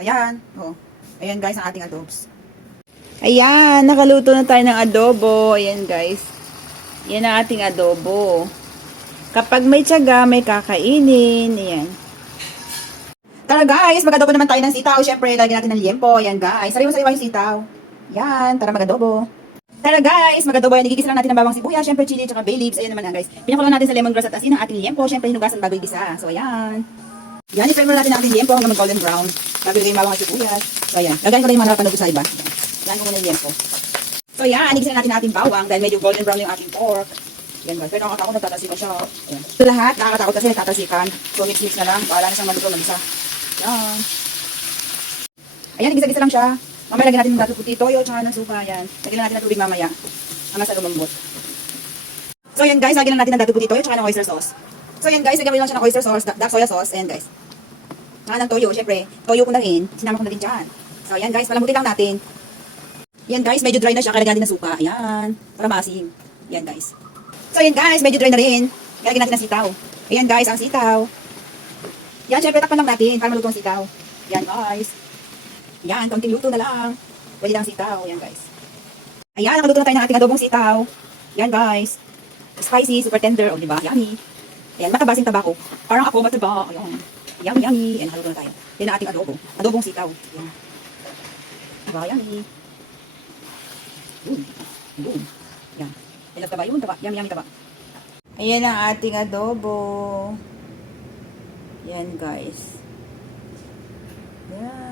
Ayan. Oh. Ayan guys, ang ating adobes. Ayan, nakaluto na tayo ng adobo. Ayan guys. Yan ang ating adobo. Kapag may tiyaga, may kakainin. Ayan. Tara guys, mag-adobo naman tayo ng sitaw. Siyempre, lagyan natin ng liempo. Ayan guys. Sariwa-sariwa yung sitaw. Yan, tara mag-adobo. Tara guys, mag-adobo yan. Igigisa lang natin ng bawang sibuyas, siyempre chili, tsaka bay leaves. Ayan naman yan guys. Pinakulang natin sa lemongrass at asin ang ating liempo. Siyempre, hinugasan bago igisa. So ayan. Yan, i-fry muna natin ang ating liempo hanggang mag-golden brown. Bago ilagay yung bawang at sibuyas. So ayan. Lagayin ko na yung mga napanood sa iba. Yan ko muna yung liempo. So yan, igisa natin ang ating bawang dahil medyo golden brown yung ating pork. Yan guys. Pero nakakatakot, nagtatasikan siya. Ayan. Ito lahat, nakakatakot kasi nagtatasikan. So mix-mix na lang. Paala na siyang maluto ng isa. Yan. Ayan, igisa-gisa lang siya. Mamaya lagyan natin ng dato puti, toyo, tsaka ng suka. Yan. Lagyan natin ng tubig mamaya. Hanggang sa lumambot. So yan guys, lagyan lang natin ng dato puti, toyo, tsaka ng oyster sauce. So yan guys, lagyan mo lang siya ng oyster sauce, dark soya sauce. Ayan guys. Tsaka ng toyo, syempre. Toyo ko na rin. Sinama ko na din dyan. So yan guys, palambutin lang natin. Yan guys, medyo dry na siya. Kaya lagyan natin ng suka. Ayan. Para maasim. Yan guys. So yan guys, medyo dry na rin. Kaya lagyan natin ng sitaw. Ayan guys, ang sitaw. Yan, syempre takpan lang natin para maluto ang sitaw. Yan guys. Yan, konting luto na lang. Pwede lang sitaw. Yan guys. Ayan, nakaluto na tayo ng ating adobong sitaw. Yan guys. Spicy, super tender. O diba? Yummy. Ayan, matabasing tabako. Parang ako mataba. Ayan. Yummy, yummy. Ayan, nakaluto na tayo. Yan ang ating adobo. Adobong sitaw. Ayan. Diba? Yummy. Boom. Boom. Yan. Yan ang taba. Yun, taba. Yummy, yummy taba. Ayan ang ating adobo. Yan guys. Yan.